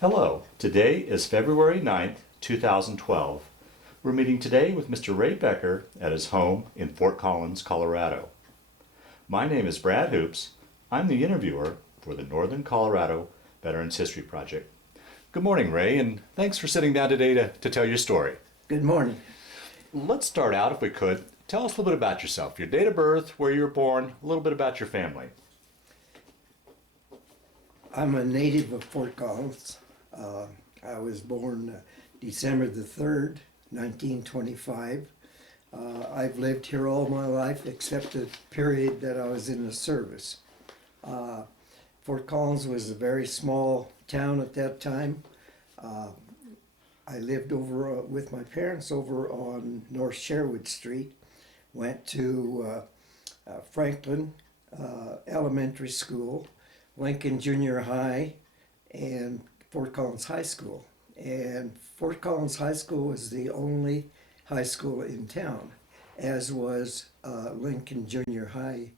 Hello, today is February 9th, 2012. We're meeting today with Mr. Ray Becker at his home in Fort Collins, Colorado. My name is Brad Hoops. I'm the interviewer for the Northern Colorado Veterans History Project. Good morning, Ray, and thanks for sitting down today to tell your story. Good morning. Let's start out, if we could. Tell us a little bit about yourself, your date of birth, where you were born, a little bit about your family. I'm a native of Fort Collins. I was born December the 3rd, 1925. I've lived here all my life except the period that I was in the service. Fort Collins was a very small town at that time. I lived over with my parents over on North Sherwood Street. Went to Franklin Elementary School, Lincoln Junior High, and Fort Collins High School. And Fort Collins High School was the only high school in town, as was Lincoln Junior High.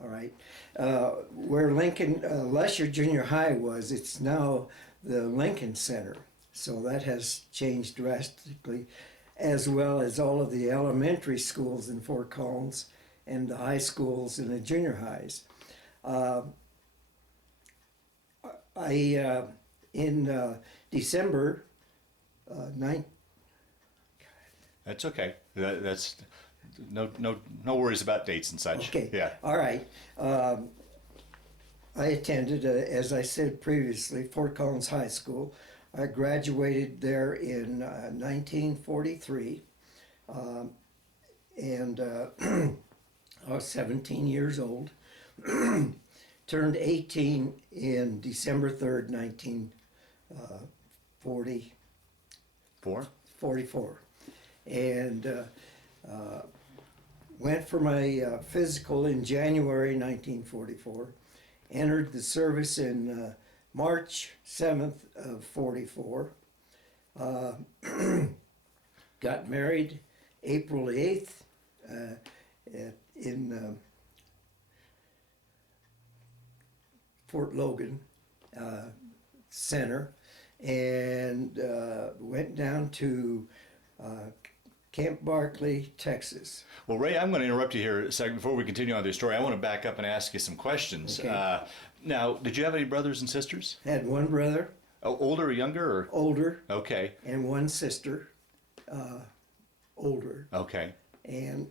All right, where Lincoln Lesher Junior High was, it's now the Lincoln Center. So that has changed drastically, as well as all of the elementary schools in Fort Collins and the high schools and the junior highs. In December 9th. That's okay. That's no worries about dates and such. Okay. Yeah. All right. I attended, as I said previously, Fort Collins High School. I graduated there in 1943, and I was 17 years old. Turned 18 in December 3rd, 1944. And went for my physical in January 1944. Entered the service in March 7th of 44. Got married April 8th in Fort Logan Center, and went down to Camp Barkley, Texas. Well, Ray, I'm going to interrupt you here a second before we continue on with your story. I want to back up and ask you some questions. Okay. Now, did you have any brothers and sisters? Had one brother. Oh, older or younger? Or? Older. Okay. And one sister, older. Okay. And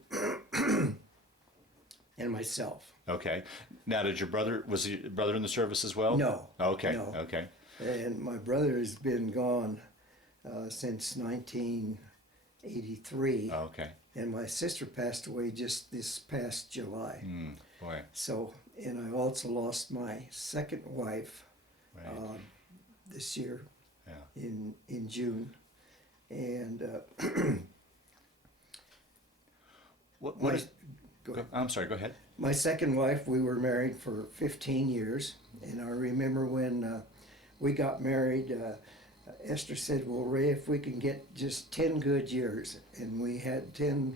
and myself. Okay. Now, was your brother in the service as well? No. Okay. No. Okay. And my brother has been gone since 1983. Okay. And my sister passed away just this past July. Boy. So, and I also lost my second wife Right. this year Yeah. in June. And What my, is, go ahead. I'm sorry. Go ahead. My second wife, we were married for 15 years. And I remember when we got married, Esther said, well, Ray, if we can get just 10 good years. And we had 10,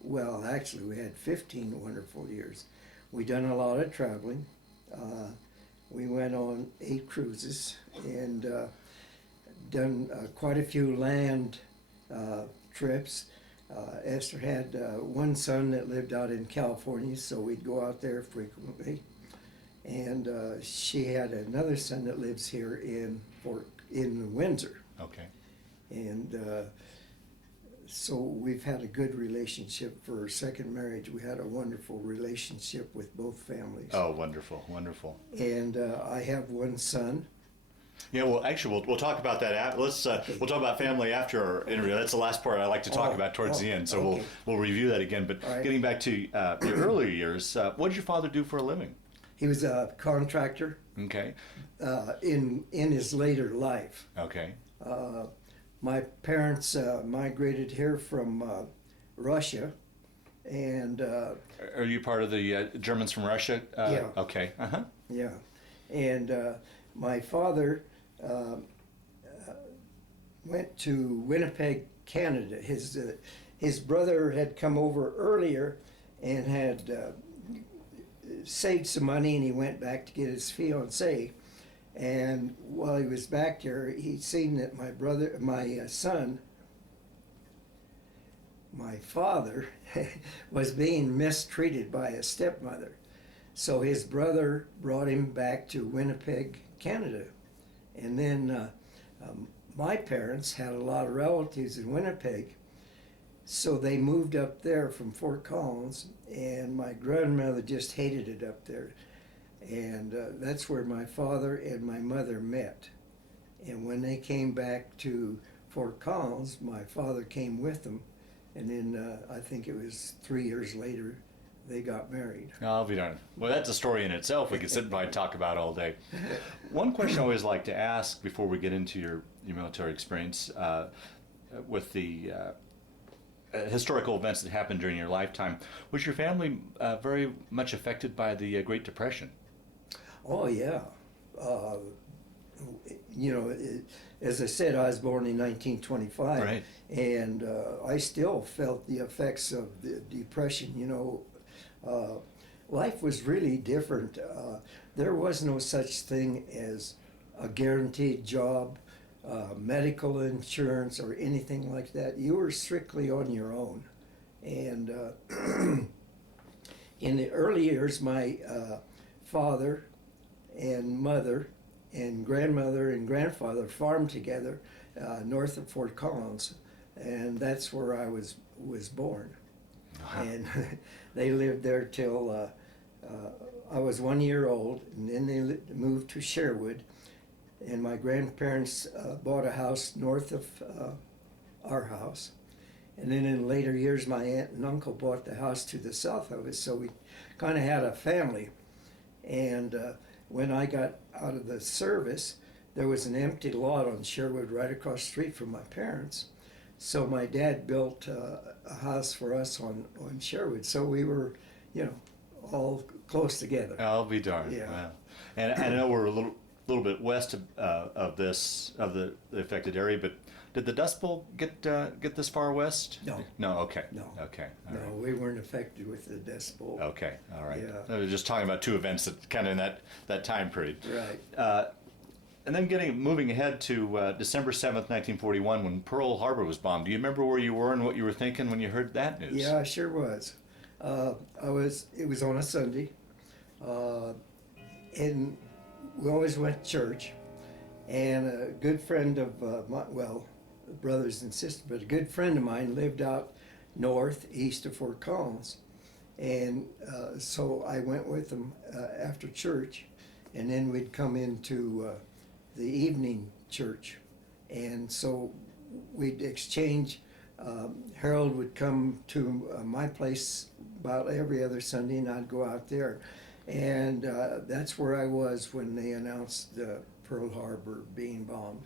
well, actually we had 15 wonderful years. We done a lot of traveling. We went on 8 cruises and done quite a few land trips. Esther had one son that lived out in California, so we'd go out there frequently. And she had another son that lives here in Windsor. Okay. And so we've had a good relationship for our second marriage. We had a wonderful relationship with both families. Oh, wonderful, wonderful. And I have one son. Yeah, well, actually, we'll talk about that. We'll talk about family after our interview. That's the last part I like to talk about towards the end. So okay. we'll review that again. But All right. Getting back to your earlier years, what did your father do for a living? He was a contractor Okay. in his later life. Okay. My parents migrated here from Russia, and Are you part of the Germans from Russia? Yeah. Okay. Uh-huh. yeah, and my father went to Winnipeg, Canada. His brother had come over earlier and had saved some money, and he went back to get his fiancée. And while he was back there, he'd seen that my son, my father, was being mistreated by his stepmother. So his brother brought him back to Winnipeg, Canada. And then my parents had a lot of relatives in Winnipeg, so they moved up there from Fort Collins, and my grandmother just hated it up there. And that's where my father and my mother met. And when they came back to Fort Collins, my father came with them, and then I think it was 3 years later, they got married. I'll be darned. Well, that's a story in itself we could sit by and talk about all day. One question I always like to ask before we get into your military experience with the historical events that happened during your lifetime, was your family very much affected by the Great Depression? Oh, yeah. As I said, I was born in 1925, right. And I still felt the effects of the Depression. Life was really different. There was no such thing as a guaranteed job, medical insurance, or anything like that. You were strictly on your own. And in the early years, my father and mother and grandmother and grandfather farmed together north of Fort Collins, and that's where I was born. Wow. And they lived there till I was 1 year old, and then they moved to Sherwood, and my grandparents bought a house north of our house. And then in later years, my aunt and uncle bought the house to the south of us, so we kind of had a family. And when I got out of the service, there was an empty lot on Sherwood right across the street from my parents. So my dad built a house for us on Sherwood. So we were, all close together. I'll be darned. Yeah. Wow. And I know we're a little bit west of the affected area, but did the Dust Bowl get this far west? No. No. Okay. No. Okay. All No, right. we weren't affected with the Dust Bowl. Okay. All right. Yeah. I was just talking about two events that kind of in that time period. Right. And then moving ahead to December 7th, 1941, when Pearl Harbor was bombed. Do you remember where you were and what you were thinking when you heard that news? Yeah, I sure was. It was on a Sunday, and we always went to church. And a good friend of brothers and sisters, but a good friend of mine lived out northeast of Fort Collins, and so I went with them after church, and then we'd come into the evening church, and so we'd exchange. Harold would come to my place about every other Sunday, and I'd go out there. And that's where I was when they announced Pearl Harbor being bombed.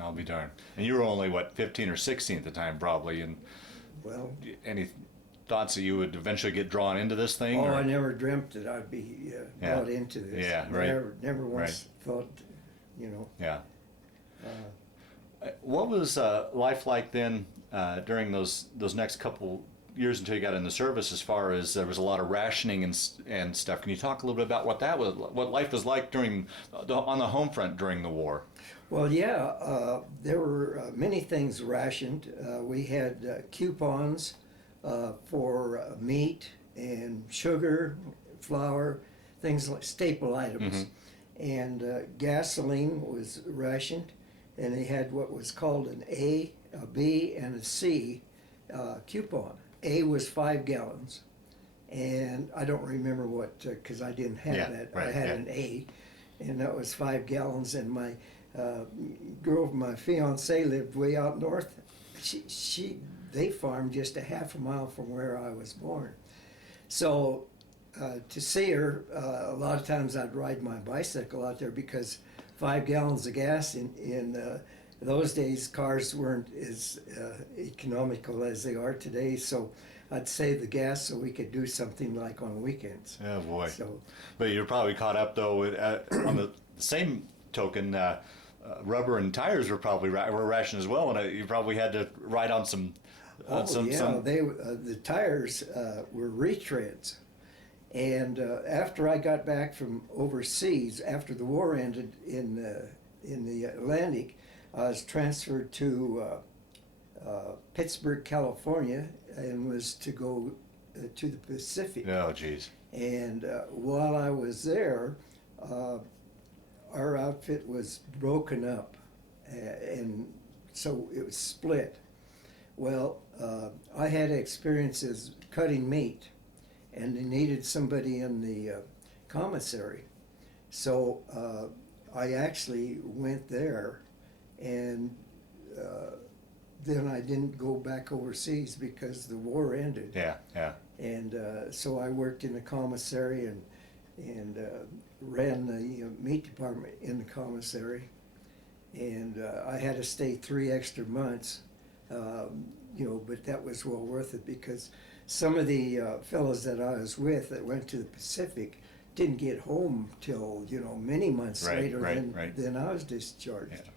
I'll be darned. And you were only, 15 or 16 at the time, probably. And Well, any thoughts that you would eventually get drawn into this thing? oh, or? I never dreamt that I'd be brought into this. Yeah, right. Never once thought, Yeah. What was life like then during those next couple years until you got in the service? As far as there was a lot of rationing and stuff. Can you talk a little bit about what life was like on the home front during the war? Well, yeah, there were many things rationed. We had coupons for meat and sugar, flour, things like staple items. Mm-hmm. And gasoline was rationed, and they had what was called an A, a B, and a C coupon. A was 5 gallons, and I don't remember what, because I didn't have that. Right, I had an A, and that was 5 gallons, and my my fiance lived way out north. They farmed just a half a mile from where I was born. So to see her, a lot of times I'd ride my bicycle out there, because 5 gallons of gas in those days, cars weren't as economical as they are today. So I'd save the gas so we could do something like on weekends. Oh boy! So, but you're probably caught up though. On the same token, rubber and tires were probably were rationed as well, and you probably had to ride on some. the tires were retreads, And after I got back from overseas, after the war ended in the Atlantic, I was transferred to Pittsburgh, California, and was to go to the Pacific. Oh, geez. And while I was there, our outfit was broken up, and so it was split. Well, I had experiences cutting meat, and they needed somebody in the commissary. So I actually went there, and then I didn't go back overseas because the war ended. Yeah, yeah. And so I worked in the commissary and ran the meat department in the commissary. And I had to stay 3 extra months, but that was well worth it because some of the fellows that I was with that went to the Pacific didn't get home till, many months later than I was discharged. Yeah.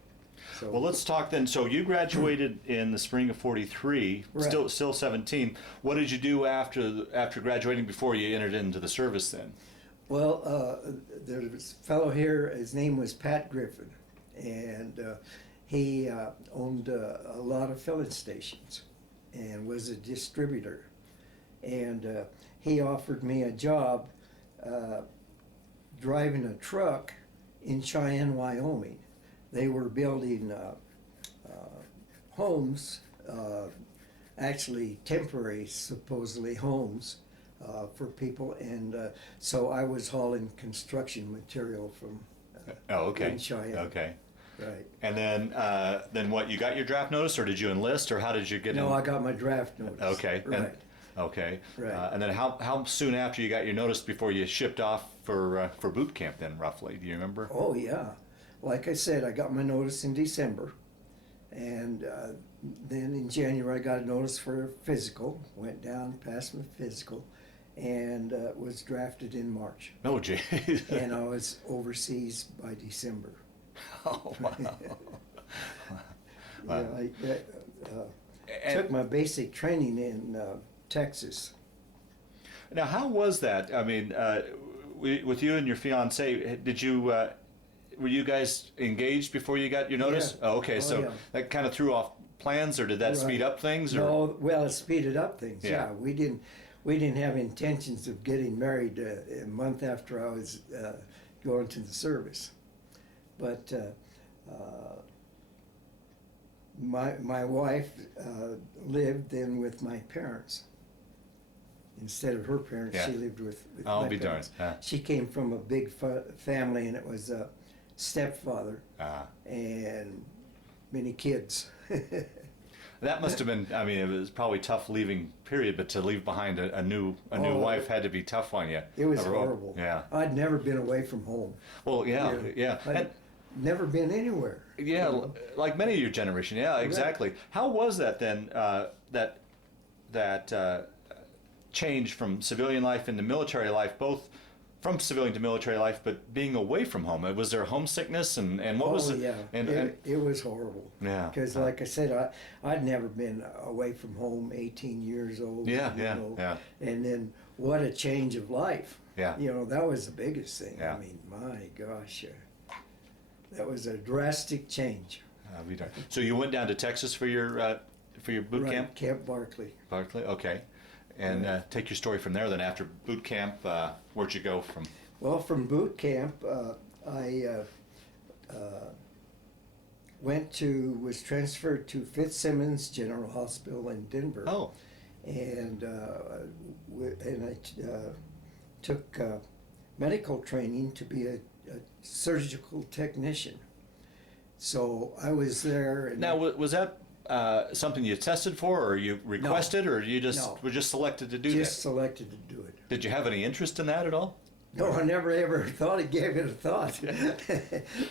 So, Well, let's talk then. So you graduated in the spring of '43, Right. still 17. What did you do after graduating before you entered into the service then? well, there was a fellow here, his name was Pat Griffin, and he owned a lot of filling stations and was a distributor. And he offered me a job driving a truck in Cheyenne, Wyoming. They were building homes, actually temporary, supposedly homes for people, and so I was hauling construction material from Oh, okay. in Cheyenne. Okay. Right. And then what? You got your draft notice, or did you enlist, or how did you get in? No, I got my draft notice. Okay. Right. Okay. Right. And then how soon after you got your notice before you shipped off for boot camp then, roughly? Do you remember? Oh, yeah. Like I said, I got my notice in December. And then in January, I got a notice for a physical. Went down, passed my physical, and was drafted in March. Oh, geez. And I was overseas by December. Oh, wow. Yeah, I took my basic training in Texas. Now, how was that? I mean, with you and your fiance, did you were you guys engaged before you got your notice? Yeah. Oh, okay. Oh, So yeah. that kind of threw off plans, or did that speed Right. up things? Or? No, well, it speeded up things. Yeah. Yeah, we didn't have intentions of getting married a month after I was going to the service, but my wife lived then with my parents instead of her parents. Yeah. She lived with I'll my be darned. parents. Yeah. She came from a big family, and it was a stepfather Ah. and many kids. That must have been. I mean, it was probably tough leaving. Period. But to leave behind a new Oh, wife had to be tough on you. It was horrible. Yeah. I'd never been away from home. Well, yeah, Yeah. yeah. I'd And, never been anywhere. yeah, like many of your generation. Yeah, exactly. How was that then? That change from civilian life into military life, both from civilian to military life, but being away from home. Was there homesickness and what was it? Yeah, And, it was horrible. Yeah. Because like I said, I'd never been away from home, 18 years old. Yeah, you yeah, know. yeah. And then what a change of life. Yeah. That was the biggest thing. Yeah. I mean, my gosh, that was a drastic change. we don't. So you went down to Texas for your boot Right, camp? Camp Barkley. Barclay, okay. And take your story from there. Then after boot camp, where'd you go from? Well, from boot camp, I was transferred to Fitzsimmons General Hospital in Denver. Oh, And I took medical training to be a surgical technician. So I was there. And now was that something you tested for, or you requested, or you just No. were just selected to do just that? selected to do it. Did you have any interest in that at all? No, I never ever thought I gave it a thought.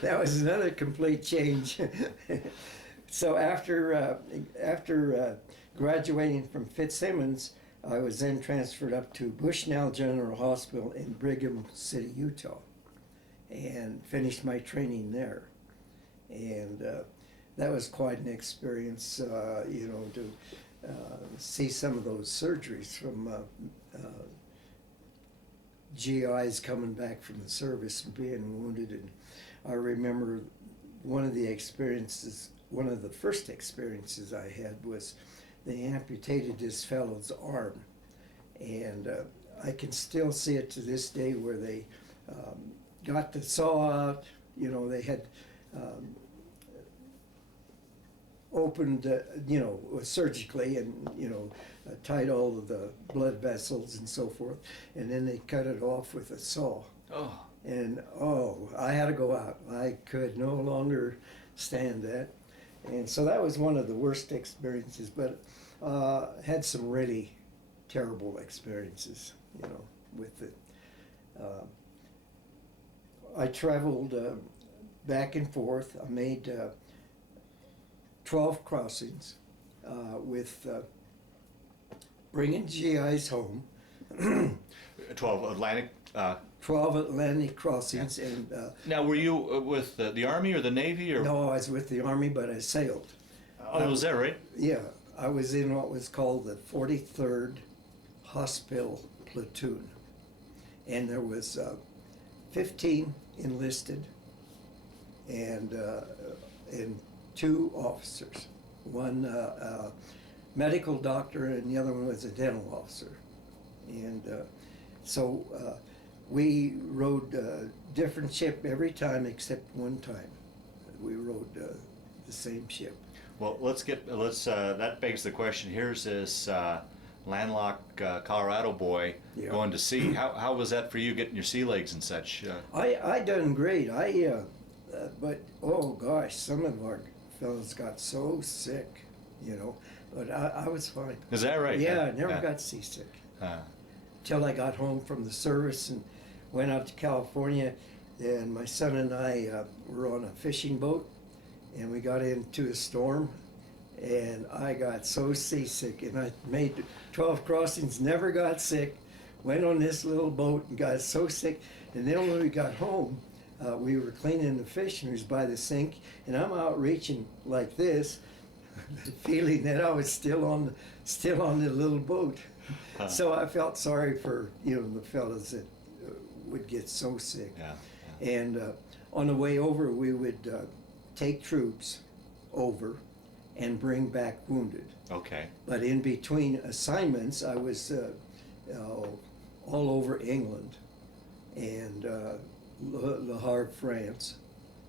That was another complete change. So after graduating from Fitzsimmons, I was then transferred up to Bushnell General Hospital in Brigham City, Utah, and finished my training there. And that was quite an experience, to see some of those surgeries from GIs coming back from the service and being wounded. And I remember one of the first experiences I had was they amputated this fellow's arm. And I can still see it to this day where they got the saw out. You know, they had opened, surgically and, tied all of the blood vessels and so forth. And then they cut it off with a saw. Oh. And, I had to go out. I could no longer stand that. And so that was one of the worst experiences, but had some really terrible experiences, with it. I traveled back and forth. I made 12 crossings with bringing GIs home. 12 Atlantic. 12 Atlantic crossings. Yeah. And Now, were you with the Army or the Navy? Or? no, I was with the Army, but I sailed. Oh, was that right? Yeah, I was in what was called the 43rd Hospital Platoon, and there was 15 enlisted and 2 officers. One medical doctor and the other one was a dental officer. And so we rode a different ship every time except one time. We rode the same ship. Well, that begs the question. Here's this landlocked Colorado boy going to sea. How was that for you, getting your sea legs and such? I done great. But oh gosh, some of our fellows got so sick, but I was fine. Is that right? Yeah, I never got seasick. Till I got home from the service and went out to California, and my son and I were on a fishing boat, and we got into a storm, and I got so seasick, and I made 12 crossings, never got sick, went on this little boat and got so sick, and then when we got home, we were cleaning the fish, and it was by the sink, and I'm out reaching like this, feeling that I was still on the little boat. So I felt sorry for the fellas that would get so sick. Yeah. And on the way over, we would take troops over and bring back wounded. Okay. But in between assignments, I was all over England and Le Havre, France,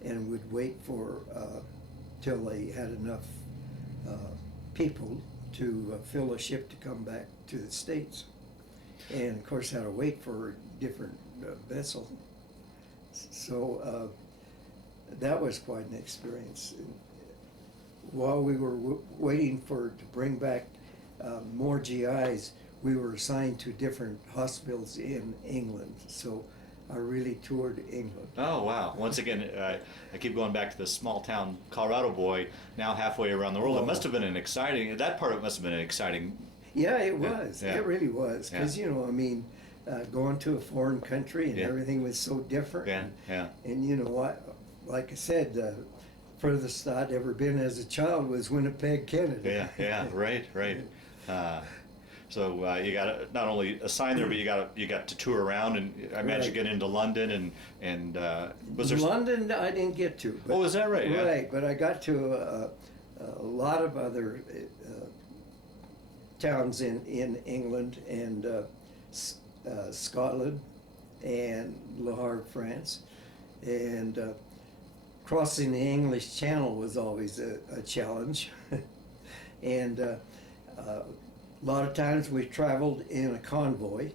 and would wait for till they had enough people to fill a ship to come back to the States. And of course had to wait for a different vessel. So that was quite an experience. And while we were waiting to bring back more GIs, we were assigned to different hospitals in England. So I really toured England. Oh, wow. Once again, I keep going back to this small town Colorado boy, now halfway around the world. It must have been that part of it must have been an exciting. Yeah, it was. Yeah. It really was. Because, going to a foreign country and everything was so different. Yeah. And like I said, the furthest I'd ever been as a child was Winnipeg, Canada. Yeah, right. So you got not only assigned there, but you got to tour around, and I imagine get into London and was there London? I didn't get to. But, is that right? Right, but I got to a lot of other towns in England and Scotland and Le Havre, France, and crossing the English Channel was always a challenge, and a lot of times we traveled in a convoy,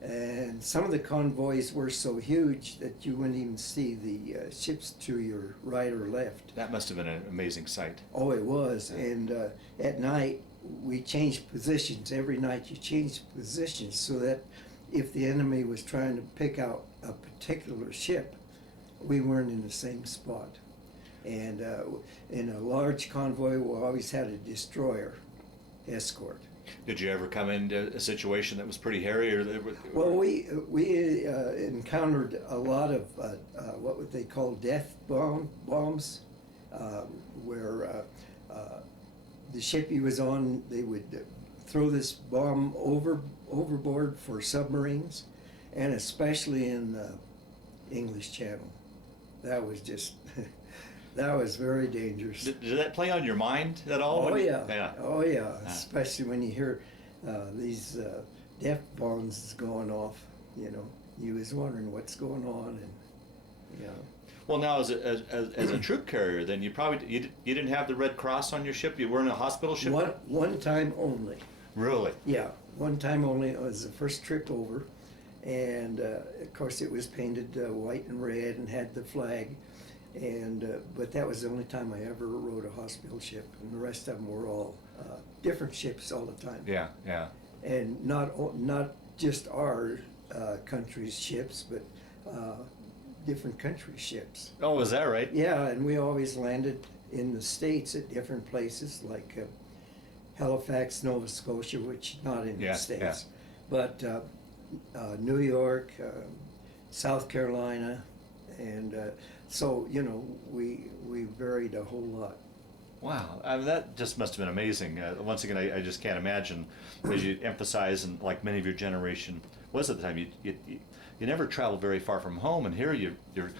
and some of the convoys were so huge that you wouldn't even see the ships to your right or left. That must have been an amazing sight. Oh, it was. Yeah. And at night we changed positions. Every night you changed positions so that if the enemy was trying to pick out a particular ship, we weren't in the same spot. And in a large convoy, we always had a destroyer escort. Did you ever come into a situation that was pretty hairy? Well, we encountered a lot of what would they call death bombs, where the ship he was on, they would throw this bomb overboard for submarines, and especially in the English Channel. That was just, that was very dangerous. Did that play on your mind at all? Oh yeah. Yeah. Oh yeah. Especially when you hear these F bombs going off. You know, you was wondering what's going on, and yeah. Well, now as a troop carrier, then you probably you didn't have the Red Cross on your ship. You weren't a hospital ship. One time only. Really? Yeah, one time only. It was the first trip over, and of course it was painted white and red and had the flag, and but that was the only time I ever rode a hospital ship, and the rest of them were all different ships all the time. Yeah, yeah. And not just our country's ships, but different country ships. Oh, is that right? Yeah, and we always landed in the States at different places, like Halifax, Nova Scotia, which not in the States, but New York, South Carolina, and so, you know, we varied a whole lot. Wow, I mean, that just must have been amazing. Once again, I just can't imagine, as you emphasize, and like many of your generation was at the time, you never traveled very far from home, and here you're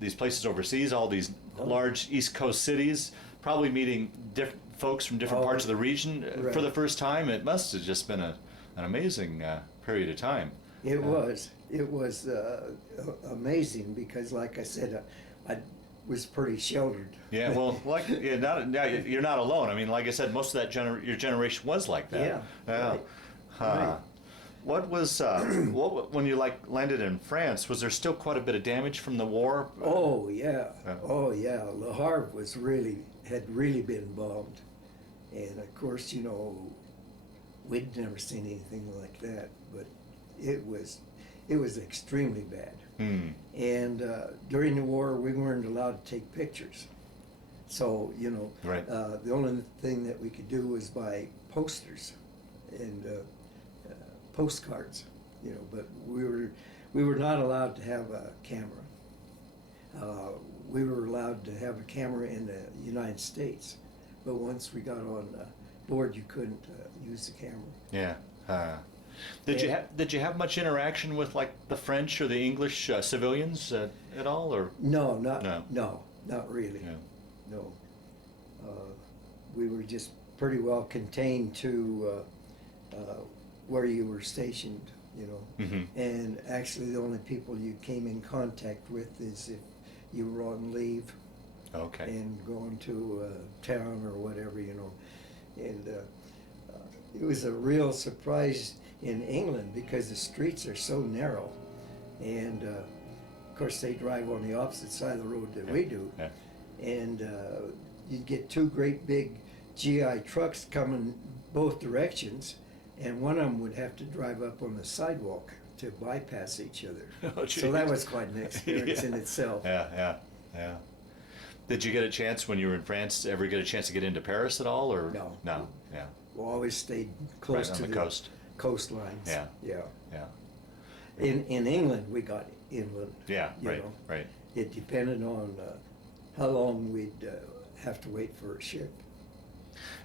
these places overseas, all these large East Coast cities, probably meeting different folks from different parts of the region for the first time. It must have just been an amazing period of time. It was amazing because, like I said, I was pretty sheltered. Yeah, well, like you're not alone. I mean, like I said, most of that your generation was like that. Yeah. Right. Right. What was when you landed in France? Was there still quite a bit of damage from the war? Oh yeah, oh yeah. Le Havre had really been bombed, and of course, you know, we'd never seen anything like that. But it was extremely bad. And during the war, we weren't allowed to take pictures. So, you know, the only thing that we could do was buy posters and postcards, you know, but we were not allowed to have a camera. We were allowed to have a camera in the United States, but once we got on board, you couldn't use the camera. Yeah. Did you have much interaction with like the French or the English civilians at all, or no, not really. Yeah. No, we were just pretty well contained to where you were stationed, you know. Mm-hmm. And actually, the only people you came in contact with is if you were on leave. Okay. And going to town or whatever, you know, and it was a real surprise in England because the streets are so narrow, and of course they drive on the opposite side of the road that we do, and you'd get two great big GI trucks coming both directions, and one of them would have to drive up on the sidewalk to bypass each other. Oh, so that was quite an experience in itself. Yeah. Did you get a chance when you were in France to ever get a chance to get into Paris at all, or no? Yeah. We always stayed close to the coast. Coastlines. Yeah. In England, we got inland. Yeah, you know. right. It depended on how long we'd have to wait for a ship.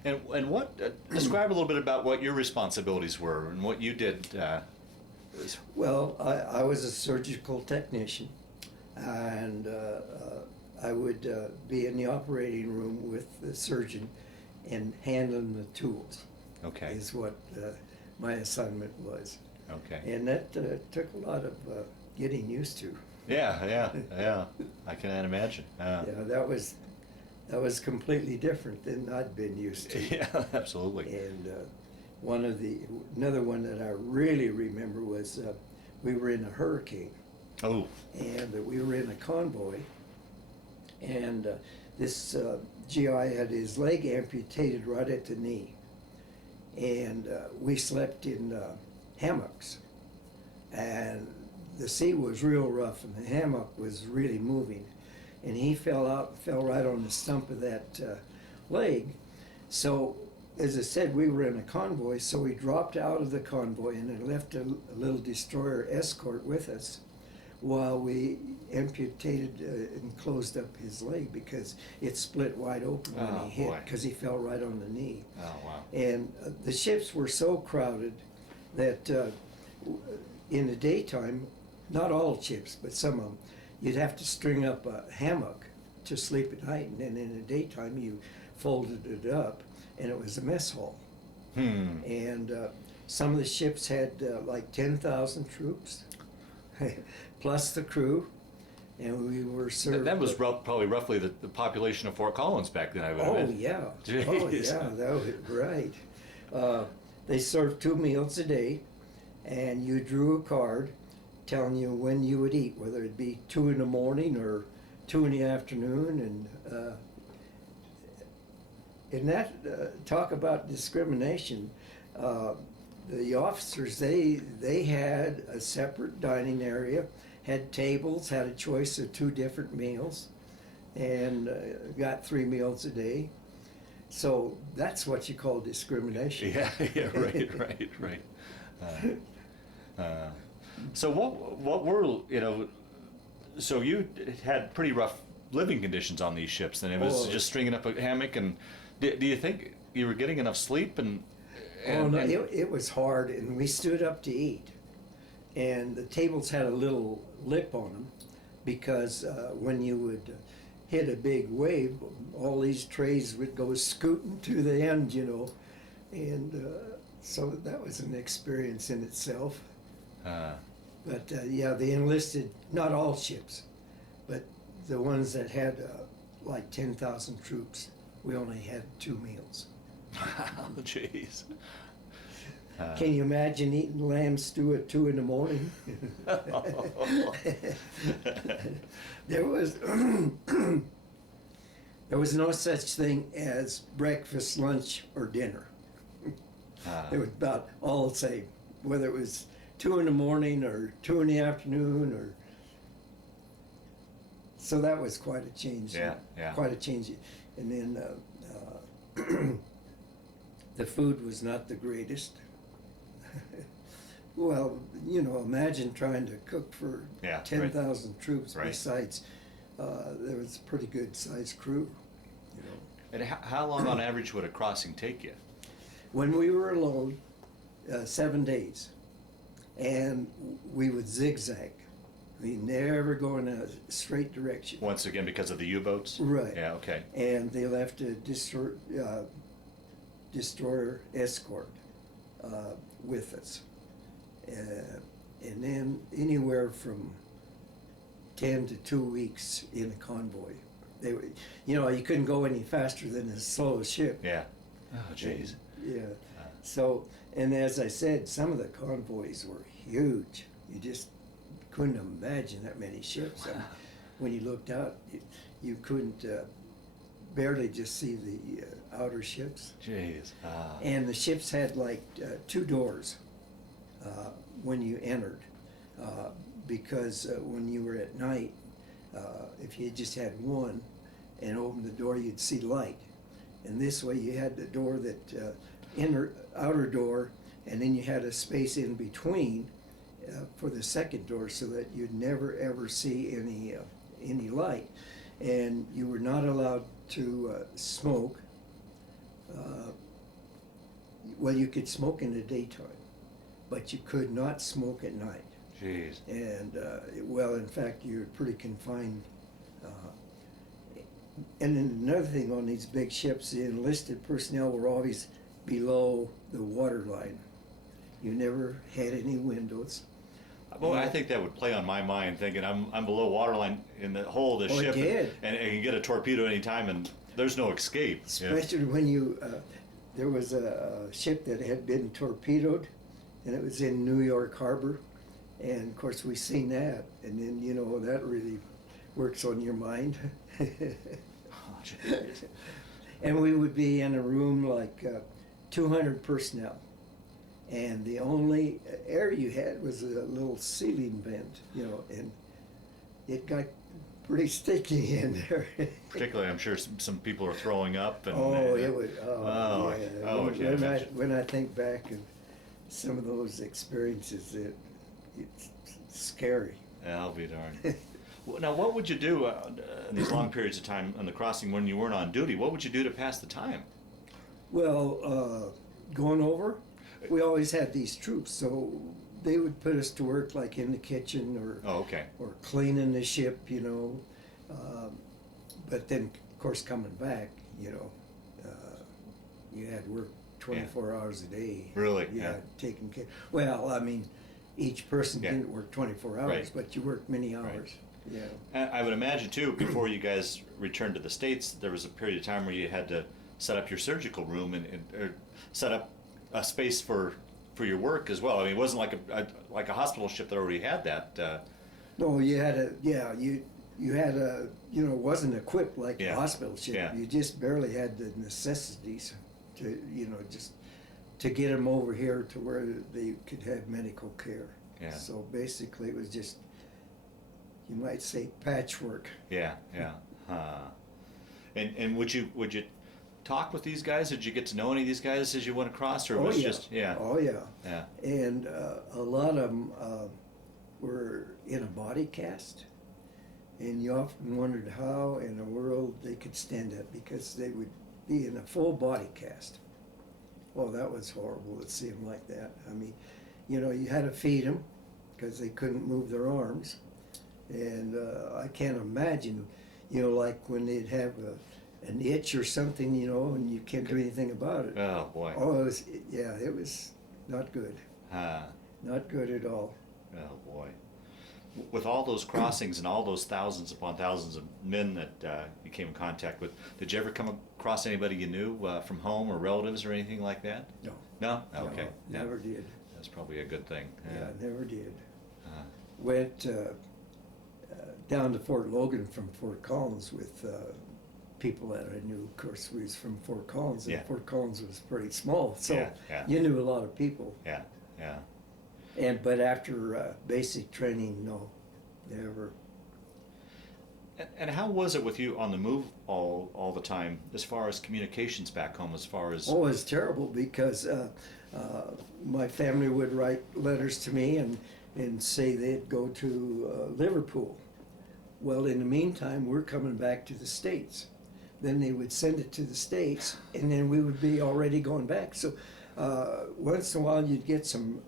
And what describe a little bit about what your responsibilities were and what you did. Well, I was a surgical technician, and I would be in the operating room with the surgeon and handling the tools. Okay. Is what my assignment was. Okay. And that took a lot of getting used to. Yeah. I can imagine. Yeah, that was completely different than I'd been used to. Yeah, absolutely. And another one that I really remember was we were in a hurricane. Oh. And we were in a convoy, and this GI had his leg amputated right at the knee, and we slept in hammocks, and the sea was real rough, and the hammock was really moving, and he fell right on the stump of that leg. So, as I said, we were in a convoy, so we dropped out of the convoy and then left a little destroyer escort with us while we amputated and closed up his leg because it split wide open when he hit because he fell right on the knee. Oh, wow. And the ships were so crowded that in the daytime, not all ships, but some of them, you'd have to string up a hammock to sleep at night, and then in the daytime you folded it up, and it was a mess hall. And some of the ships had like 10,000 troops, plus the crew, and we were served. That was probably roughly the population of Fort Collins back then, I would Oh imagine. yeah, Jeez. oh yeah, that was right. They served 2 meals a day, and you drew a card telling you when you would eat, whether it be 2 in the morning or 2 in the afternoon, and that talk about discrimination. The officers, they had a separate dining area, had tables, had a choice of 2 different meals, and got 3 meals a day. So that's what you call discrimination. Yeah, right. So what were, so you had pretty rough living conditions on these ships, and it was just stringing up a hammock, and do you think you were getting enough sleep? It was hard, and we stood up to eat, and the tables had a little lip on them, because when you would hit a big wave, all these trays would go scooting to the end, and so that was an experience in itself. But yeah, they enlisted, not all ships, but the ones that had like 10,000 troops, we only had 2 meals. Oh, jeez. Can you imagine eating lamb stew at 2 in the morning? There was no such thing as breakfast, lunch, or dinner. It was about all the same, whether it was 2 in the morning or 2 in the afternoon, or so that was quite a change. Yeah. Quite a change. And then the food was not the greatest. Well, imagine trying to cook for 10,000 troops. Right. Besides, there was a pretty good sized crew. And how long on average would a crossing take you? When we were alone, 7 days, and we would zigzag. We never go in a straight direction. Once again, because of the U-boats? Right. Yeah, okay. And they left a destroyer escort with us. And then anywhere from 10 to 2 weeks in a convoy. They were, you couldn't go any faster than the slowest ship. Yeah. Oh, jeez. Yeah. So, and as I said, some of the convoys were huge. You just couldn't imagine that many ships. I mean, when you looked out, you couldn't barely just see the outer ships. Jeez. And the ships had like 2 doors when you entered, because when you were at night, if you just had one and opened the door, you'd see light. And this way you had the door that outer door, and then you had a space in between for the second door, so that you'd never ever see any light. And you were not allowed to smoke. Well, you could smoke in the daytime, but you could not smoke at night. Jeez. And well, in fact, you're pretty confined. And then another thing, on these big ships, the enlisted personnel were always below the water line. You never had any windows. Well, I think that would play on my mind, thinking I'm below waterline in the hull of the ship, it did. and you can get a torpedo anytime, and there's no escape. Especially when there was a ship that had been torpedoed, and it was in New York Harbor, and of course we seen that, and then that really works on your mind. Oh, jeez. And we would be in a room like 200 personnel. And the only air you had was a little ceiling vent, and it got pretty sticky in there. Particularly, I'm sure some people are throwing up. And, It was. yeah. When I think back of some of those experiences, it's scary. I'll be darned. Now, what would you do in these long periods of time on the crossing when you weren't on duty? What would you do to pass the time? Well, going over, we always had these troops, so they would put us to work like in the kitchen Oh, okay. or cleaning the ship, you know. But then, of course, coming back, you know, you had to work 24 hours a day. Really? Yeah, taking care. Well, I mean, each person Yeah. didn't work 24 hours, Right. but you worked many hours. Yeah. I would imagine too, before you guys returned to the States, there was a period of time where you had to set up your surgical room and or set up a space for your work as well. I mean, it wasn't like a hospital ship that already had that. No, you had a, yeah, you had a, you know, it wasn't equipped like Yeah. a hospital ship. Yeah. You just barely had the necessities to, you know, just to get them over here to where they could have medical care. Yeah. So basically it was just, you might say, patchwork. Yeah, yeah. And would you talk with these guys? Did you get to know any of these guys as you went across, or Oh, was yeah. just yeah? Oh, yeah. Yeah. And a lot of them were in a body cast. And you often wondered how in the world they could stand that, because they would be in a full body cast. Well, that was horrible to see them like that. I mean, you know, you had to feed them because they couldn't move their arms. And I can't imagine, you know, like when they'd have an itch or something, you know, and you can't do anything about it. Oh boy. Oh, it was not good. Uh, Not good at all. oh boy. With all those crossings and all those thousands upon thousands of men that you came in contact with, did you ever come across anybody you knew from home or relatives or anything like that? No. No? Okay. No, never did. That's probably a good thing. Yeah, never did. Uh, Went down to Fort Logan from Fort Collins with people that I knew. Of course, we was from Fort Collins, and Yeah. Fort Collins was pretty small, so Yeah. you knew a lot of people. Yeah. Yeah. But after basic training, no, never. And how was it with you on the move all the time, as far as communications back home, as far as? Oh, it was terrible because my family would write letters to me and say they'd go to Liverpool. Well, in the meantime, we're coming back to the States. Then they would send it to the States, and then we would be already going back. So once in a while, you'd get some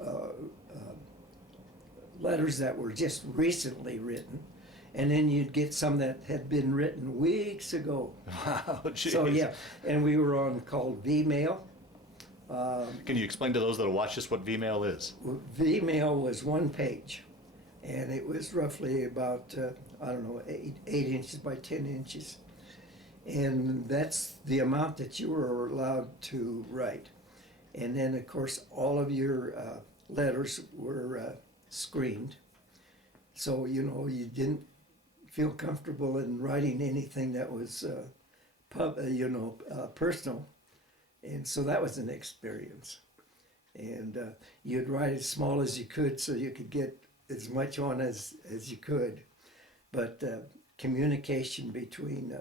letters that were just recently written, and then you'd get some that had been written weeks ago. Wow, geez. So yeah, and we were on called V-mail. Can you explain to those that'll watch this what V-mail is? V-mail was one page, and it was roughly about I don't know, 8 inches by 10 inches, and that's the amount that you were allowed to write. And then of course all of your letters were screened, so you know you didn't feel comfortable in writing anything that was personal. And so that was an experience. And you'd write as small as you could so you could get as much on as you could. But communication between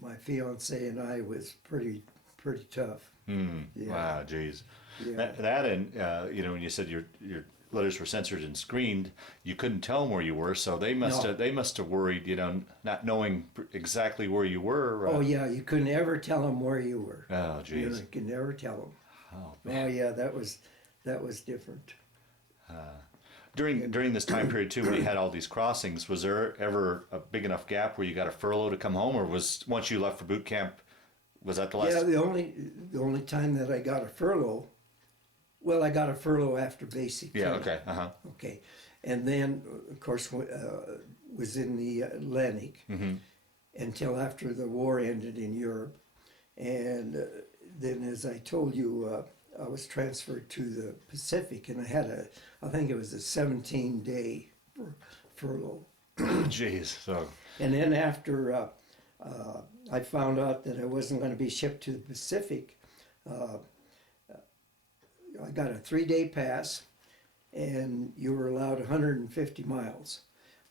my fiance and I was pretty tough. Yeah. Wow, geez. Yeah. That and when you said your letters were censored and screened, you couldn't tell them where you were, so they must have worried, not knowing exactly where you were. Oh yeah, you could never tell them where you were. Oh, geez. You could never tell them. Oh, Oh yeah, that was different. During this time period too, when you had all these crossings, was there ever a big enough gap where you got a furlough to come home, or was once you left for boot camp, was that the last? Yeah, the only time that I got a furlough, well, I got a furlough after basic training. Yeah. Okay. Okay, and then of course was in the Atlantic until after the war ended in Europe, and then as I told you, I was transferred to the Pacific, and I had I think it was a 17-day furlough. Jeez. So. And then after I found out that I wasn't going to be shipped to the Pacific, I got a 3-day pass, and you were allowed 150 miles.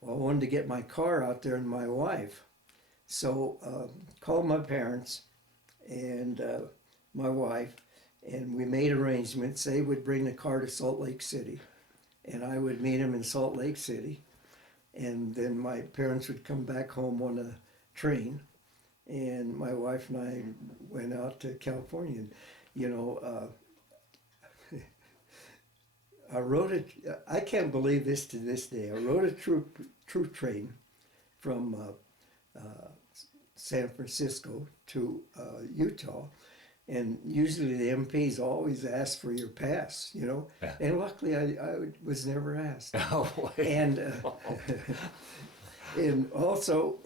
Well, I wanted to get my car out there and my wife, so called my parents and my wife, and we made arrangements. They would bring the car to Salt Lake City, and I would meet them in Salt Lake City, and then my parents would come back home on a train, and my wife and I went out to California. And, I rode it. I can't believe this to this day. I rode a troop train from San Francisco to Utah, and usually the MPs always ask for your pass, you know. Yeah. And luckily, I was never asked. Oh, wait. And and also,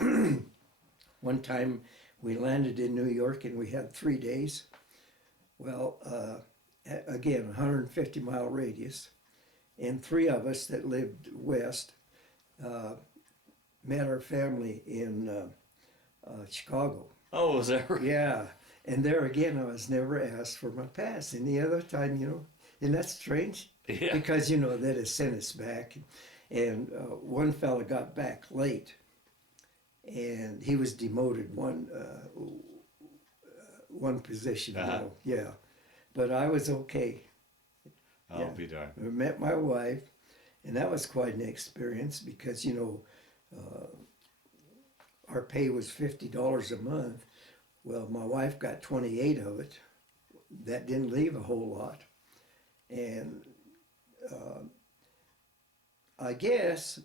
one time we landed in New York and we had 3 days. Well, again, 150-mile radius, and 3 of us that lived west met our family in Chicago. Oh, is that right? Yeah, and there again, I was never asked for my pass. Any other time, you know, and that's strange, Yeah. because, you know, that has sent us back. And one fella got back late, and he was demoted one position, you know, yeah. But I was okay. I'll Yeah. be darned. I met my wife, and that was quite an experience because, you know, our pay was $50 a month. Well, my wife got 28 of it. That didn't leave a whole lot. And I guess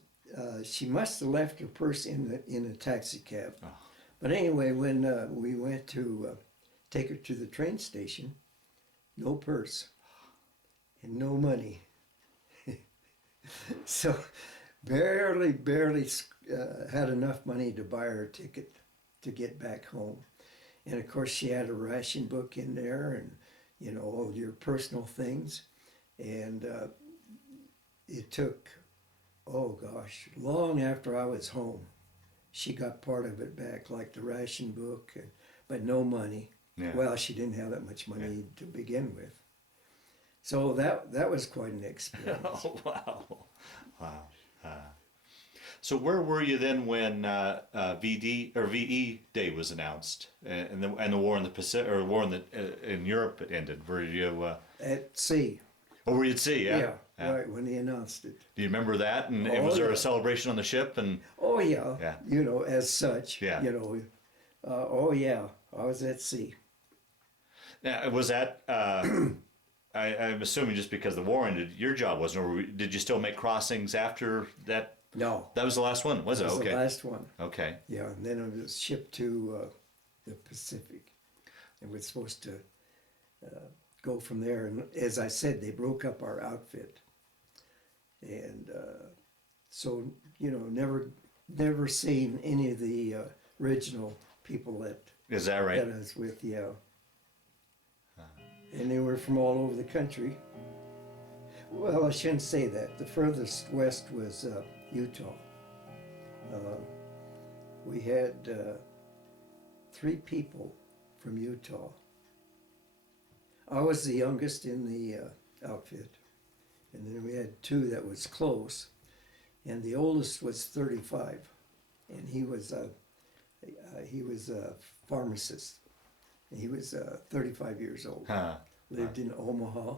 she must have left her purse in a taxi cab. Oh. But anyway, when we went to take her to the train station, no purse and no money. So barely had enough money to buy her a ticket to get back home. And of course she had a ration book in there and, you know, all your personal things. And it took, oh gosh, long after I was home, she got part of it back, like the ration book, but no money. Yeah. Well, she didn't have that much money to begin with. So that was quite an experience. Oh, wow. Wow. So where were you then when VE Day was announced and the war in the Pacific, or war in Europe ended? Were you At sea. Oh, were you at sea? Yeah. Right, when he announced it. Do you remember that? And Oh, was there yeah. a celebration on the ship? And Oh, yeah. Yeah. You know, as such. Yeah. You know, oh, yeah, I was at sea. now, was that? I'm assuming just because the war ended, your job wasn't. Or did you still make crossings after that? No. That was the last one, was it? That was Okay. the last one. Okay. Yeah, and then it was shipped to the Pacific. And we're supposed to go from there. And as I said, they broke up our outfit. And so, you know, never seen any of the original people that Is that right? I was with, yeah. And they were from all over the country. Well, I shouldn't say that. The furthest west was Utah. We had 3 people from Utah. I was the youngest in the outfit, and then we had 2 that was close, and the oldest was 35, and he was a pharmacist. He was 35 years old. Huh. Lived in Omaha.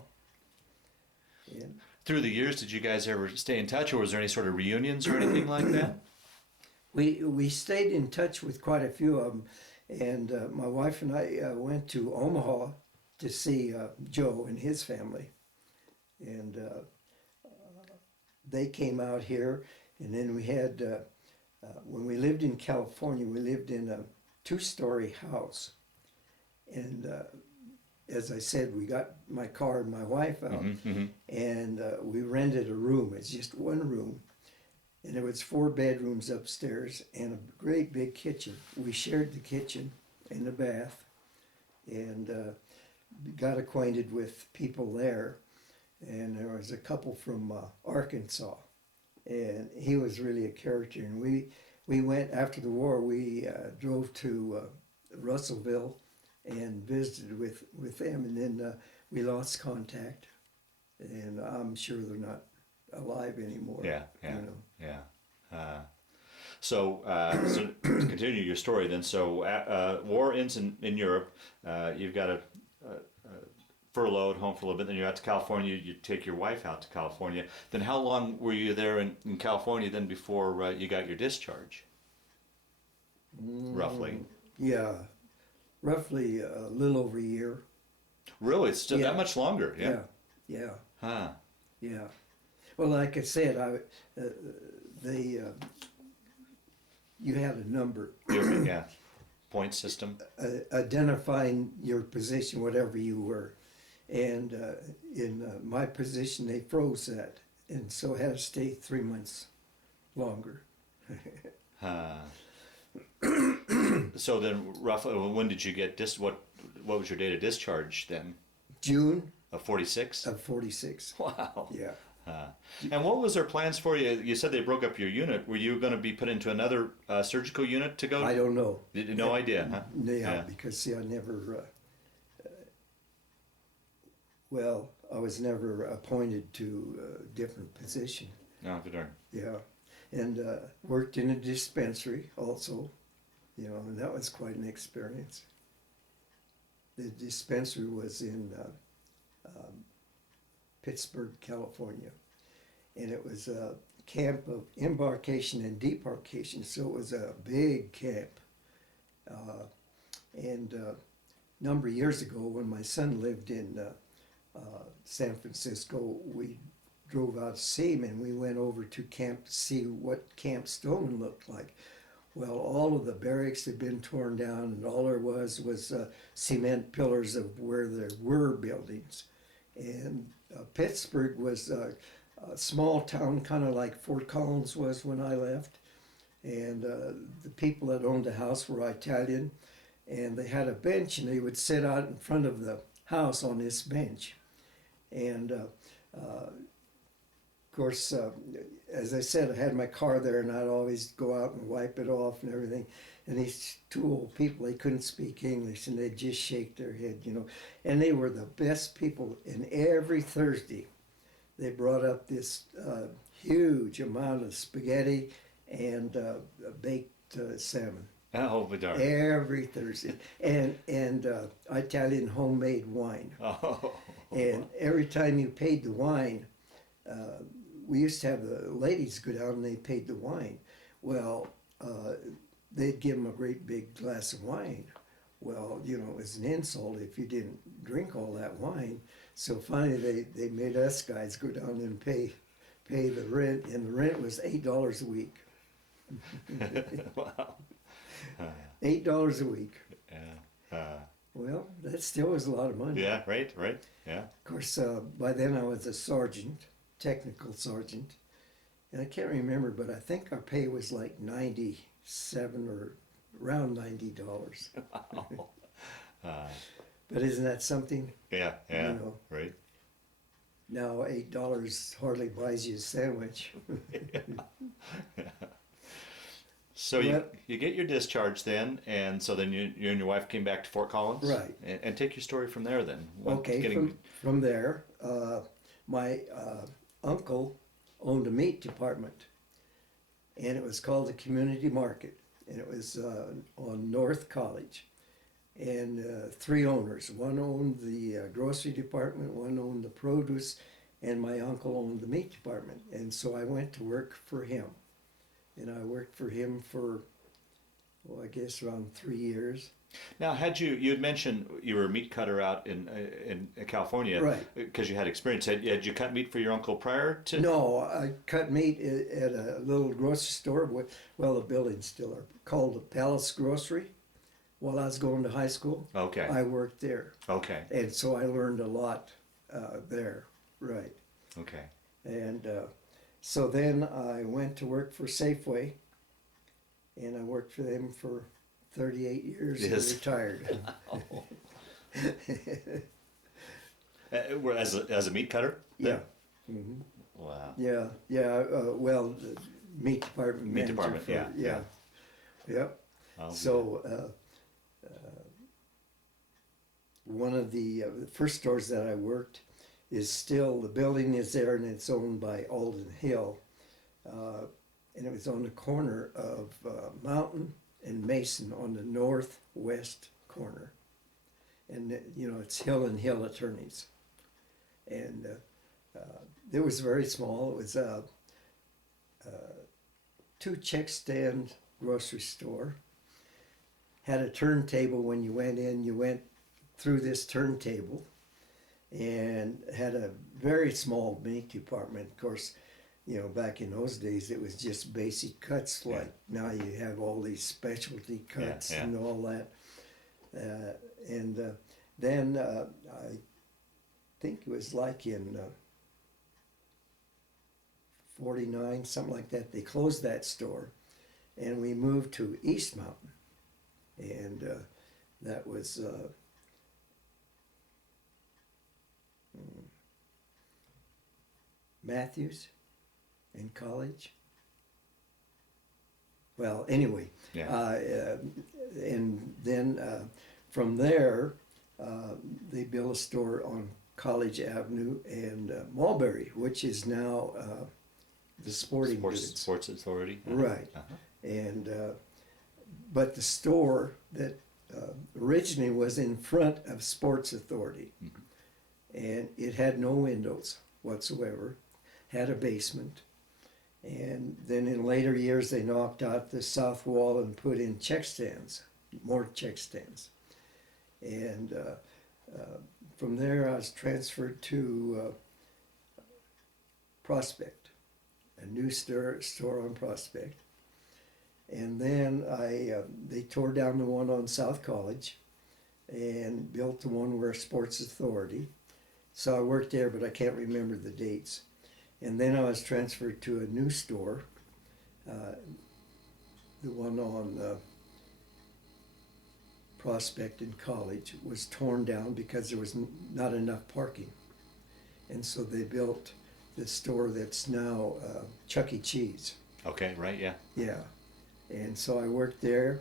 And Through the years, did you guys ever stay in touch, or was there any sort of reunions or anything like that? we stayed in touch with quite a few of them, and my wife and I went to Omaha to see Joe and his family, and they came out here, and then we had when we lived in California, we lived in a 2-story house, and as I said, we got my car and my wife out, and we rented a room. It's just one room. And there was 4 bedrooms upstairs and a great big kitchen. We shared the kitchen and the bath, and got acquainted with people there. And there was a couple from Arkansas, and he was really a character. And we went, after the war, we drove to Russellville and visited with them, and then we lost contact. And I'm sure they're not alive anymore. Yeah, yeah, You know. yeah. So to continue your story then, so war ends in Europe. You've got a furloughed home for a little bit, then you're out to California. You take your wife out to California. Then how long were you there in California then before you got your discharge? Roughly. Yeah, roughly a little over a year. Really? It's still Yeah. that much longer? Yeah. Yeah. Huh. Yeah. Well, like I said, you had a number Yeah. Point system. identifying your position, whatever you were. And in my position, they froze that, and so I had to stay 3 months longer. So then, roughly, when did you get what was your date of discharge then? June Of 46? of 46. Wow. Yeah. And what was their plans for you? You said they broke up your unit. Were you going to be put into another surgical unit to go? I don't know. No idea, huh? Yeah, because see, I never, well, I was never appointed to a different position. No, for darn. Yeah. And worked in a dispensary also, you know, and that was quite an experience. The dispensary was in Pittsburgh, California, and it was a camp of embarkation and debarkation, so it was a big camp. And a number of years ago, when my son lived in San Francisco, we drove out to see him, and we went over to camp to see what Camp Stoneman looked like. Well, all of the barracks had been torn down, and all there was cement pillars of where there were buildings. And Pittsburgh was a small town, kind of like Fort Collins was when I left. And the people that owned the house were Italian, and they had a bench, and they would sit out in front of the house on this bench. And of course, as I said, I had my car there, and I'd always go out and wipe it off and everything. And these two old people, they couldn't speak English, and they'd just shake their head, you know. And they were the best people. And every Thursday, they brought up this huge amount of spaghetti and baked salmon. Oh, but darn. Every Thursday. And Italian homemade wine. Oh. And every time you paid the wine, we used to have the ladies go down and they paid the wine. Well, they'd give them a great big glass of wine. Well, you know, it was an insult if you didn't drink all that wine. So finally they made us guys go down and pay the rent, and the rent was $8 a week. Wow. $8 a week. Yeah. Well, that still was a lot of money. Yeah, right, yeah. Of course, by then I was a sergeant, technical sergeant, and I can't remember, but I think our pay was like $97 or around $90. Wow. But isn't that something? Yeah, You know. right. Now $8 hardly buys you a sandwich. So you get your discharge then, and so then you and your wife came back to Fort Collins? Right. And take your story from there then. Okay, from there, my uncle owned a meat department, and it was called the Community Market, and it was on North College. And three owners. One owned the grocery department, one owned the produce, and my uncle owned the meat department. And so I went to work for him. And I worked for him for, I guess around 3 years. Now, you had mentioned you were a meat cutter out in California, right? Because you had experience. Had you cut meat for your uncle prior to? No, I cut meat at a little grocery store. Well, the buildings still are called the Palace Grocery. While I was going to high school, Okay. I worked there. Okay. And so I learned a lot there, right? Okay. And so then I went to work for Safeway, and I worked for them for 38 years and retired. As a meat cutter? Yeah. Mm-hmm. Wow. Yeah. Well, the meat department. Meat department. Yeah. Yep. So one of the first stores that I worked is still, the building is there, and it's owned by Alden Hill, and it was on the corner of Mountain and Mason on the northwest corner, and you know, it's Hill and Hill Attorneys, and it was very small. It was a two check stand grocery store. Had a turntable. When you went in, you went through this turntable, and had a very small meat department. Of course, you know, back in those days, it was just basic cuts. Like now you have all these specialty cuts and all that. Then I think it was like in 49, something like that, they closed that store and we moved to East Mountain. And that was Matthews in college. Well, anyway, and then from there, they built a store on College Avenue and Mulberry, which is now the Sporting Goods. Sports Authority. Right. And but the store that originally was in front of Sports Authority, and it had no windows whatsoever, had a basement, and then in later years they knocked out the south wall and put in check stands, more check stands, and from there I was transferred to Prospect, a new store on Prospect. And then they tore down the one on South College and built the one where Sports Authority. So I worked there, but I can't remember the dates. And then I was transferred to a new store, the one on Prospect in College was torn down because there was not enough parking. And so they built the store that's now Chuck E. Cheese. Okay, right, yeah. Yeah. And so I worked there,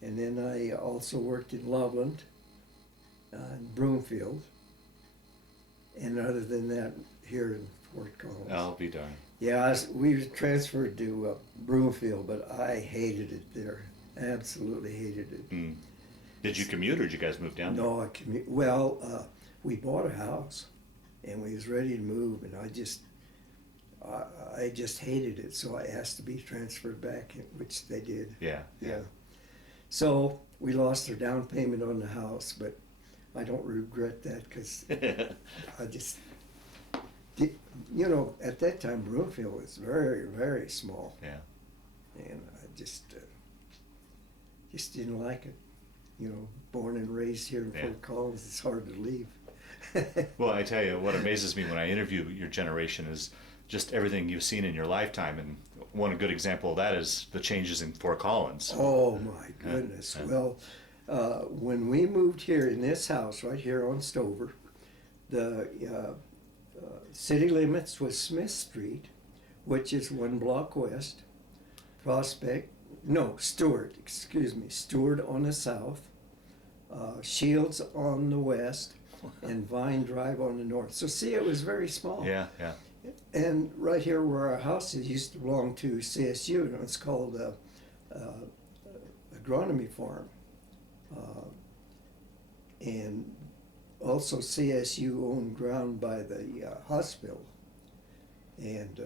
and then I also worked in Loveland, in Broomfield, and other than that, here in Fort Collins. I'll be darned. Yeah, we were transferred to Broomfield, but I hated it there. Absolutely hated it. Mm. Did you commute, or did you guys move down there? No, I commute. Well, we bought a house, and we was ready to move, and I just hated it, so I asked to be transferred back, which they did. Yeah. So we lost our down payment on the house, but I don't regret that because I just, you know, at that time Broomfield was very, very small. Yeah. And I just didn't like it. You know, born and raised here in Fort Collins, it's hard to leave. Well, I tell you, what amazes me when I interview your generation is just everything you've seen in your lifetime, and one good example of that is the changes in Fort Collins. Oh my goodness. Well, when we moved here in this house right here on Stover, the city limits was Smith Street, which is 1 block west, Stewart on the south, Shields on the west, and Vine Drive on the north. So see, it was very small. Yeah. And right here where our house is used to belong to CSU, and it's called Agronomy Farm. And also CSU owned ground by the hospital. And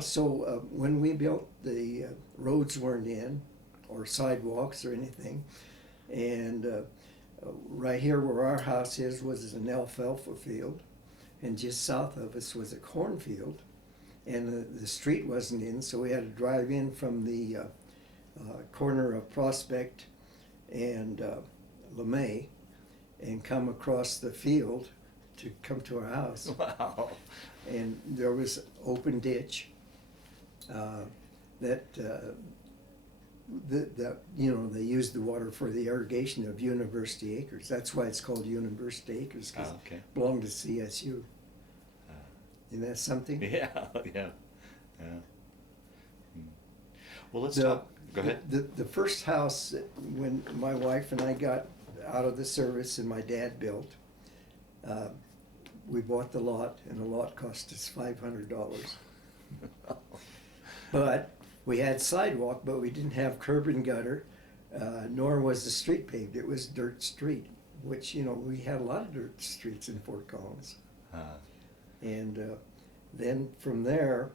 so when we built, the roads weren't in, or sidewalks or anything. And right here where our house is was an alfalfa field. And just south of us was a cornfield, and the street wasn't in, so we had to drive in from the corner of Prospect and LeMay and come across the field to come to our house. Wow. And there was open ditch that you know, they used the water for the irrigation of University Acres. That's why it's called University Acres, because it belonged to CSU. Isn't that something? Yeah. Well, let's talk. Go ahead. The first house when my wife and I got out of the service and my dad built, we bought the lot, and the lot cost us $500. But we had sidewalk, but we didn't have curb and gutter, nor was the street paved. It was dirt street, which, you know, we had a lot of dirt streets in Fort Collins. And then from there,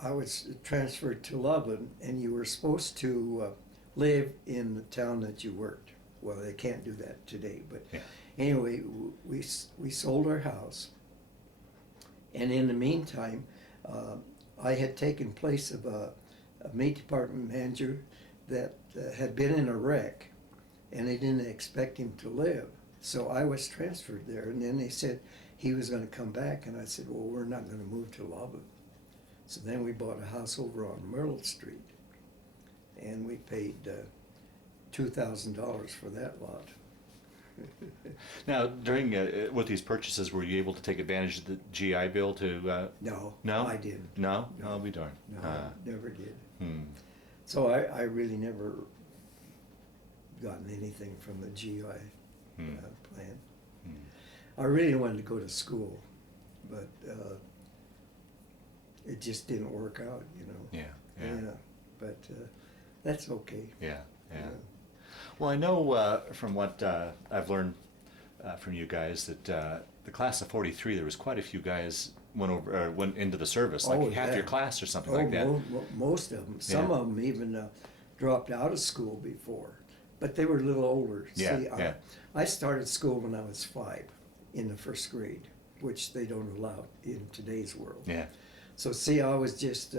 I was transferred to Loveland, and you were supposed to live in the town that you worked. Well, they can't do that today, but Anyway, we sold our house, and in the meantime, I had taken place of a meat department manager that had been in a wreck, and they didn't expect him to live. So I was transferred there, and then they said he was going to come back, and I said, well, we're not going to move to Lubbock. So then we bought a house over on Myrtle Street, and we paid $2,000 for that lot. Now, during with these purchases, were you able to take advantage of the GI Bill to? No, No, I didn't. No, No. I'll be darned. No, I never did. Hmm. So I really never gotten anything from the GI plan. Hmm. I really wanted to go to school, but it just didn't work out, you know. Yeah. But that's okay. Yeah. Well, I know from what I've learned from you guys that the class of '43, there was quite a few guys went into the service, like half your class or something like that. Most of them. Some of them even dropped out of school before, but they were a little older. Yeah, See, yeah. I started school when I was 5 in the first grade, which they don't allow in today's world. Yeah. So see, I was just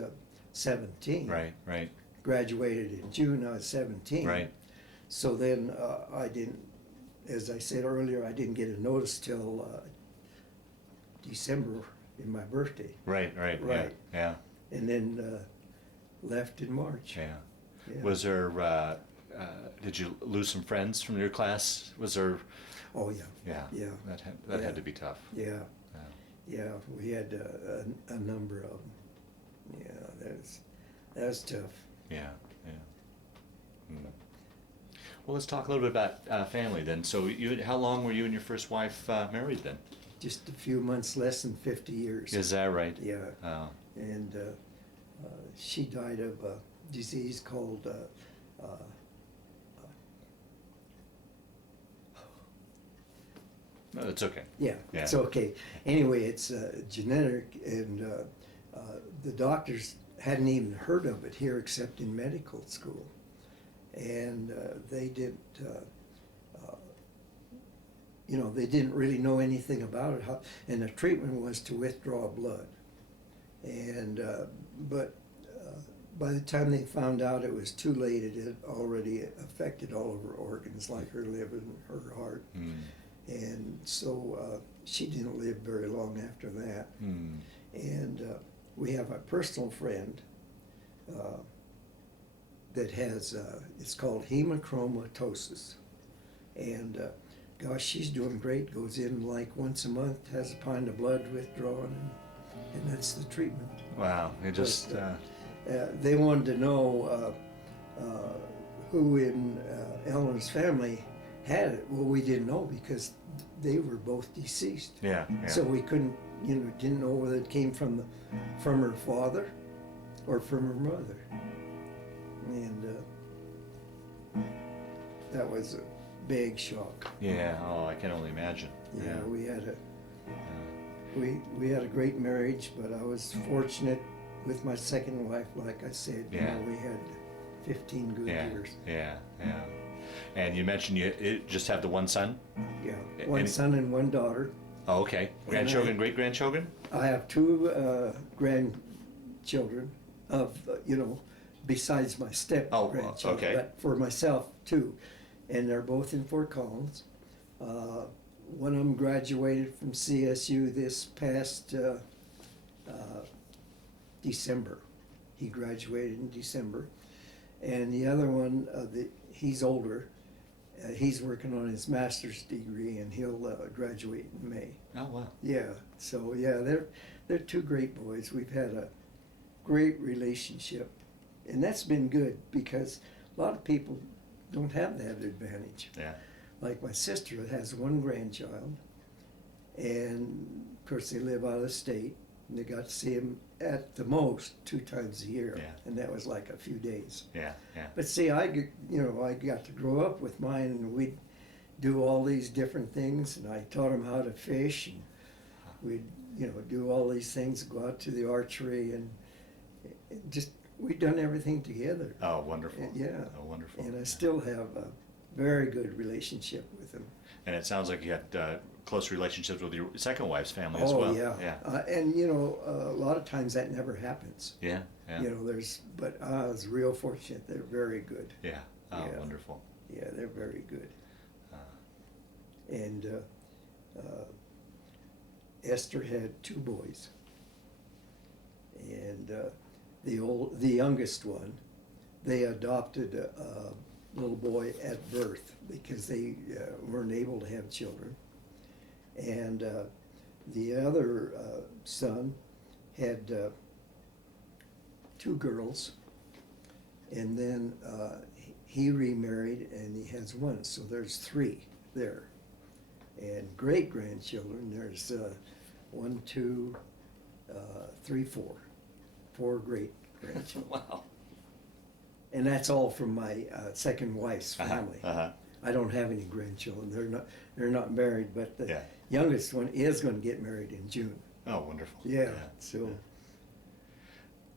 17. Right. Graduated in June, I was 17. Right. So then I didn't, as I said earlier, I didn't get a notice till December in my birthday. Right. Yeah. And then left in March. Yeah. Yeah. Was there? Did you lose some friends from your class? Was there? Oh yeah. Yeah. That had to be tough. Yeah. We had a number of them. Yeah, that was tough. Yeah. Mm. Well, let's talk a little bit about family then. So, how long were you and your first wife married then? Just a few months, less than 50 years. Is that right? Yeah. Oh. And she died of a disease called No, it's okay. yeah, it's okay. Anyway, it's genetic, and the doctors hadn't even heard of it here except in medical school. And they didn't, they didn't really know anything about it. And the treatment was to withdraw blood. And, but by the time they found out it was too late, it had already affected all of her organs, like her liver and her heart. Mm. And so she didn't live very long after that. Mm. And we have a personal friend that has, it's called hemochromatosis. And gosh, she's doing great. Goes in like once a month, has a pint of blood withdrawn, and that's the treatment. Wow, it just... they wanted to know who in Eleanor's family had it. Well, we didn't know because they were both deceased. Yeah. So we couldn't, didn't know whether it came from her father or from her mother. And that was a big shock. Yeah. Oh, I can only imagine. Yeah, we had a great marriage, but I was fortunate with my second wife. Like I said, we had 15 good years. Yeah. And you mentioned you just have the one son? Yeah, one son and one daughter. Oh, okay. Grandchildren, great-grandchildren? I have 2 grandchildren of, besides my step-grandchildren. okay. But for myself, 2. And they're both in Fort Collins. One of them graduated from CSU this past December. He graduated in December. And the other one, he's older. He's working on his master's degree, and he'll graduate in May. Oh, wow. Yeah, so they're 2 great boys. We've had a great relationship, and that's been good because a lot of people don't have that advantage. Yeah. Like my sister has 1 grandchild, and of course they live out of state, and they got to see him at the most 2 times a year, and that was like a few days. Yeah. But see, I got to grow up with mine, and we'd do all these different things, and I taught him how to fish, and we'd do all these things, go out to the archery, and we'd done everything together. Oh, wonderful. Yeah. Oh, wonderful. And I still have a very good relationship with him. And it sounds like you had close relationships with your second wife's family as Oh well. yeah, Yeah. and you know, a lot of times that never happens. Yeah. Yeah. You know, but I was real fortunate. They're very good. Yeah. Oh, Yeah. wonderful. Yeah, they're very good. And Esther had 2 boys, and the youngest one, they adopted a little boy at birth because they weren't able to have children, and the other son had 2 girls, and then he remarried and he has 1, so there's 3 there. And great grandchildren, there's 1, 2, 3, 4 great grandchildren. Wow. And that's all from my second wife's family. Uh-huh. I don't have any grandchildren. They're not married, but the Yeah. youngest one is going to get married in June. Oh, wonderful. Yeah. So.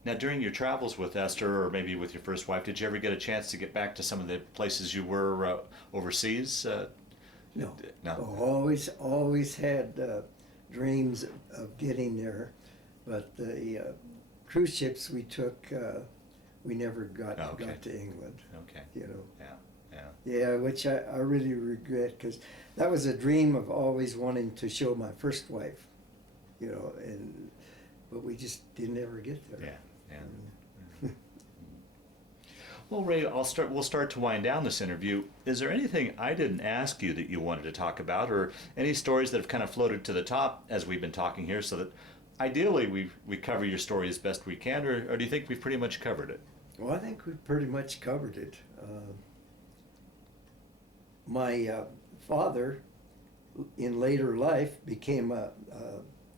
Now, during your travels with Esther, or maybe with your first wife, did you ever get a chance to get back to some of the places you were overseas? No. No. Always had dreams of getting there, but the cruise ships we took, we never got to England. Okay. You know. Yeah. Yeah. Yeah, which I really regret, because that was a dream of always wanting to show my first wife, you know, but we just didn't ever get there. Yeah. Yeah. Well, Ray, we'll start to wind down this interview. Is there anything I didn't ask you that you wanted to talk about, or any stories that have kind of floated to the top as we've been talking here, so that ideally we cover your story as best we can, or do you think we've pretty much covered it? Well, I think we've pretty much covered it. My father, in later life, became a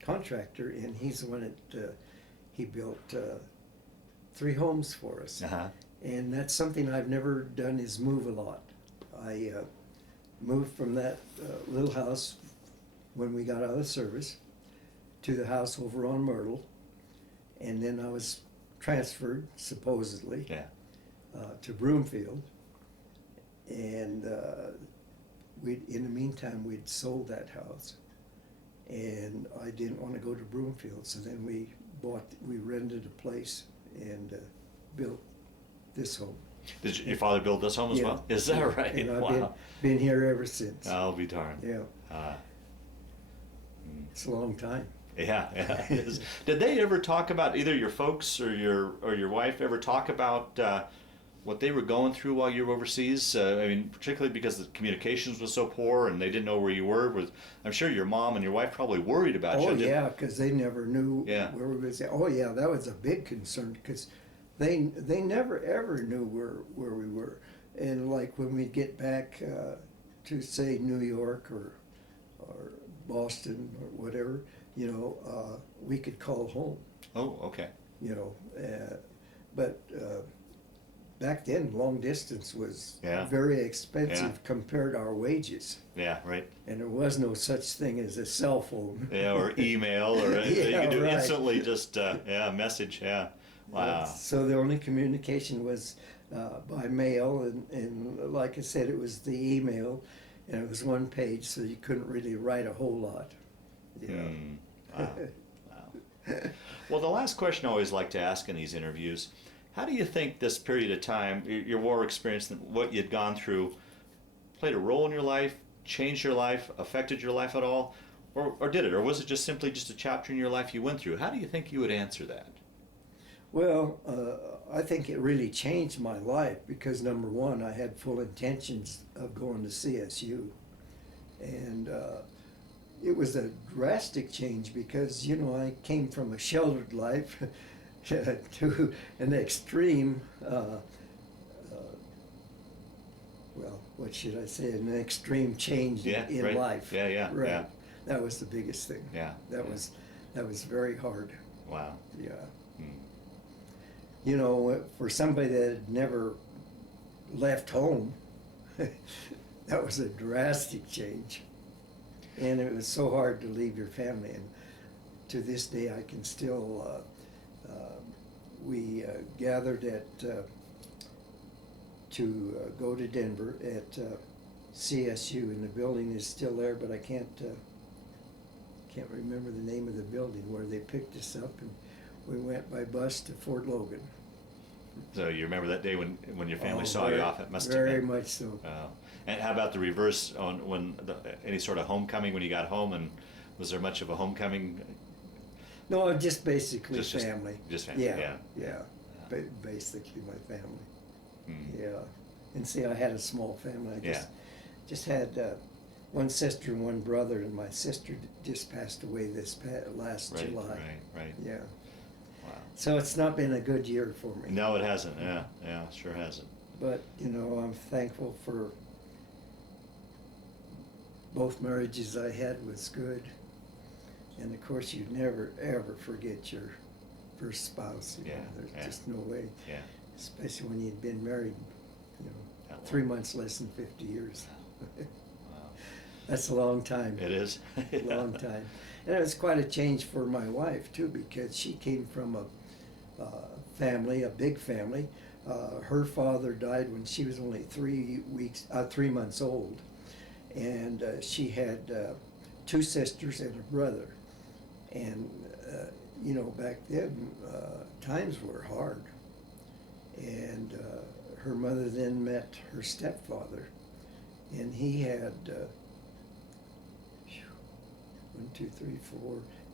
contractor, and he's the one that he built 3 homes for us. Uh-huh. And that's something I've never done, is move a lot. I moved from that little house when we got out of service to the house over on Myrtle, and then I was transferred, supposedly, to Broomfield. And in the meantime, we'd sold that house, and I didn't want to go to Broomfield, so then we rented a place and built this home. Did your father build this home as well? Is that right? And I've Wow. been here ever since. I'll be darned. Yeah. It's a long time. Yeah, yeah. It is. Did they ever talk about, either your folks or your wife ever talk about what they were going through while you were overseas? I mean, particularly because the communications was so poor and they didn't know where you were. I'm sure your mom and your wife probably worried about you. Oh yeah, because they never knew Yeah. where we was at. Oh yeah, that was a big concern, because they never ever knew where we were. And like when we get back to say New York or Boston or whatever, you know, we could call home. Oh, okay. You know, but back then long distance was very expensive compared to our wages. Yeah, right. And there was no such thing as a cell phone. Yeah, or email, or you could do right. instantly just message. Yeah. Wow. So the only communication was by mail, and like I said, it was the email, and it was 1 page, so you couldn't really write a whole lot. Yeah. Wow. Wow. Well, the last question I always like to ask in these interviews: how do you think this period of time, your war experience, and what you'd gone through, played a role in your life, changed your life, affected your life at all, or did it, or was it just simply just a chapter in your life you went through? How do you think you would answer that? Well, I think it really changed my life, because number one, I had full intentions of going to CSU, and it was a drastic change, because, you know, I came from a sheltered life to an extreme, well, what should I say, an extreme change in right. life. Yeah, right. yeah. That was the biggest thing. Yeah. That was very hard. Wow. Yeah. Hmm. You know, for somebody that had never left home, that was a drastic change. And it was so hard to leave your family. And to this day, I can still, we gathered to go to Denver at CSU, and the building is still there, but I can't remember the name of the building where they picked us up, and we went by bus to Fort Logan. So you remember that day when your family saw very, you off? It must have very been. much so. And how about the reverse on any sort of homecoming when you got home? And was there much of a homecoming? No, just basically Just family. just family, yeah. Basically my family. Mm. Yeah. And see, I had a small family. I Yeah. just had one sister and one brother, and my sister just passed away last Right, July. right. Yeah. Wow. So it's not been a good year for me. No, it hasn't. Yeah, sure hasn't. But, I'm thankful for both marriages I had was good. And of course, you never, ever forget your first spouse. Yeah, There's yeah. just no way. Yeah. Especially when you'd been married, That long. 3 months less than 50 years. Wow. That's a long time. It is. Long time. And it was quite a change for my wife, too, because she came from a family, a big family. Her father died when she was only 3 months old. And she had 2 sisters and a brother. And, back then, times were hard. And her mother then met her stepfather. And he had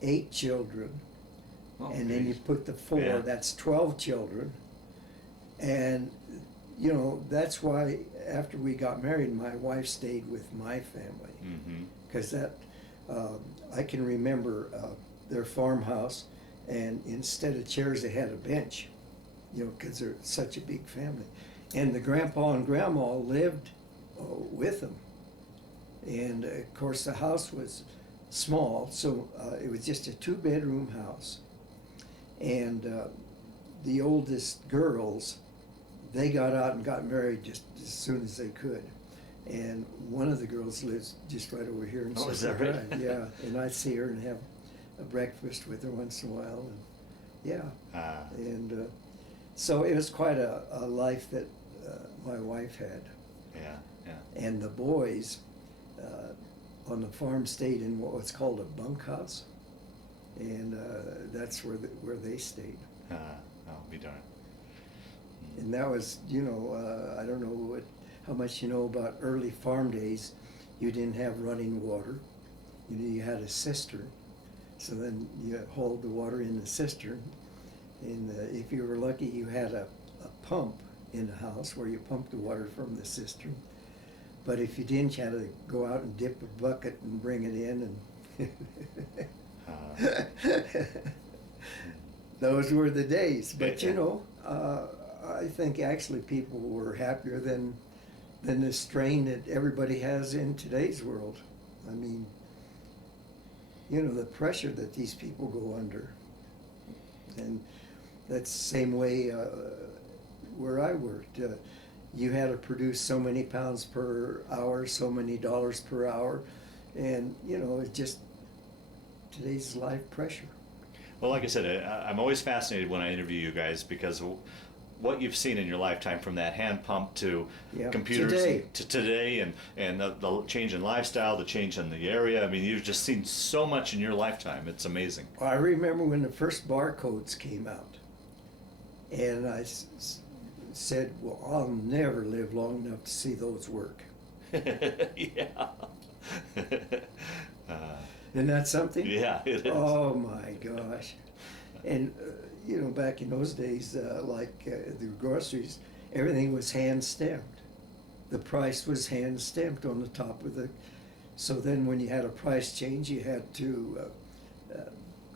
8 children. Oh, And then you geez. put the 4, Yeah. that's 12 children. And, that's why after we got married, my wife stayed with my family. Mm-hmm. Because I can remember their farmhouse, and instead of chairs, they had a bench, because they're such a big family. And the grandpa and grandma lived with them. And of course, the house was small, so it was just a 2-bedroom house. And the oldest girls, they got out and got married just as soon as they could. And one of the girls lives just right over here in Oh, is that Safeway right? Drive. Yeah, and I see her and have a breakfast with her once in a while. And yeah, and so it was quite a life that my wife had. Yeah. And the boys on the farm stayed in what was called a bunkhouse, and that's where they stayed. I'll be darned. And that was, I don't know how much you know about early farm days. You didn't have running water. You had a cistern. So then you hauled the water in the cistern. And if you were lucky, you had a pump in the house where you pumped the water from the cistern. But if you didn't, you had to go out and dip a bucket and bring it in. And those were the days. But I think actually people were happier than the strain that everybody has in today's world. I mean, the pressure that these people go under. And that's the same way where I worked. You had to produce so many pounds per hour, so many dollars per hour. And, it's just today's life pressure. Well, like I said, I'm always fascinated when I interview you guys because what you've seen in your lifetime, from that hand pump to computers to today, and the change in lifestyle, the change in the area. I mean, you've just seen so much in your lifetime. It's amazing. I remember when the first barcodes came out, and I said, well, I'll never live long enough to see those work. Yeah. Isn't that something? Yeah, it is. Oh my gosh. And, back in those days, the groceries, everything was hand stamped. The price was hand stamped on the top of the, so then when you had a price change, you had to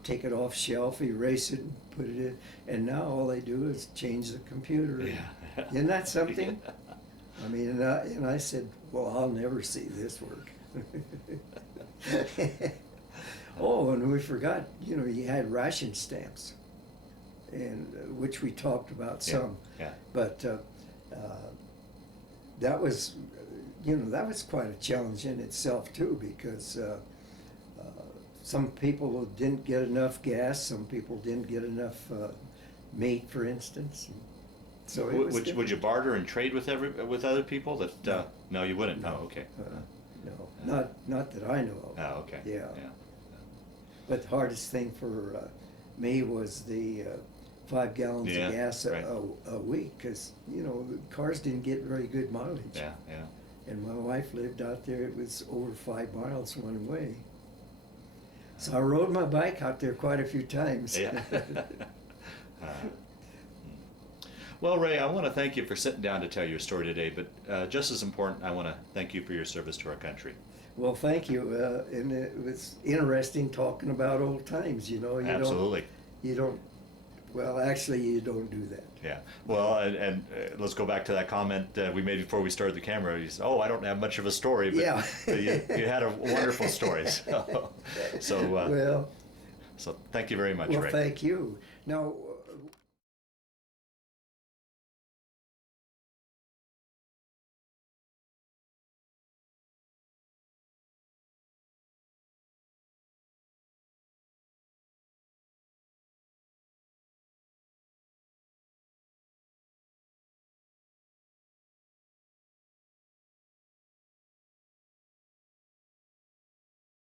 take it off shelf, erase it, and put it in. And now all they do is change the computer. Yeah. Isn't that something? Yeah. I mean, and I said, well, I'll never see this work. Oh, and we forgot, you had ration stamps, and which we talked about some. Yeah. But that was, that was quite a challenge in itself too, because some people didn't get enough gas, some people didn't get enough meat, for instance. So it was Would you barter and trade with other people? That no, you wouldn't. No. Oh, okay. No, not that I know of. Oh, okay. Yeah. Yeah. But the hardest thing for me was the 5 gallons Yeah, of gas right. a week, because the cars didn't get very good mileage. Yeah. Yeah. And my wife lived out there. It was over 5 miles one way. So I rode my bike out there quite a few times. Yeah. Well, Ray, I want to thank you for sitting down to tell your story today, but just as important, I want to thank you for your service to our country. Well, thank you. And it was interesting talking about old times. Absolutely. Well, actually, you don't do that. Yeah. Well, and let's go back to that comment we made before we started the camera. You said, "Oh, I don't have much of a story," but Yeah. you had a wonderful story. So Well, so thank you very much, well, Ray. thank you. Now,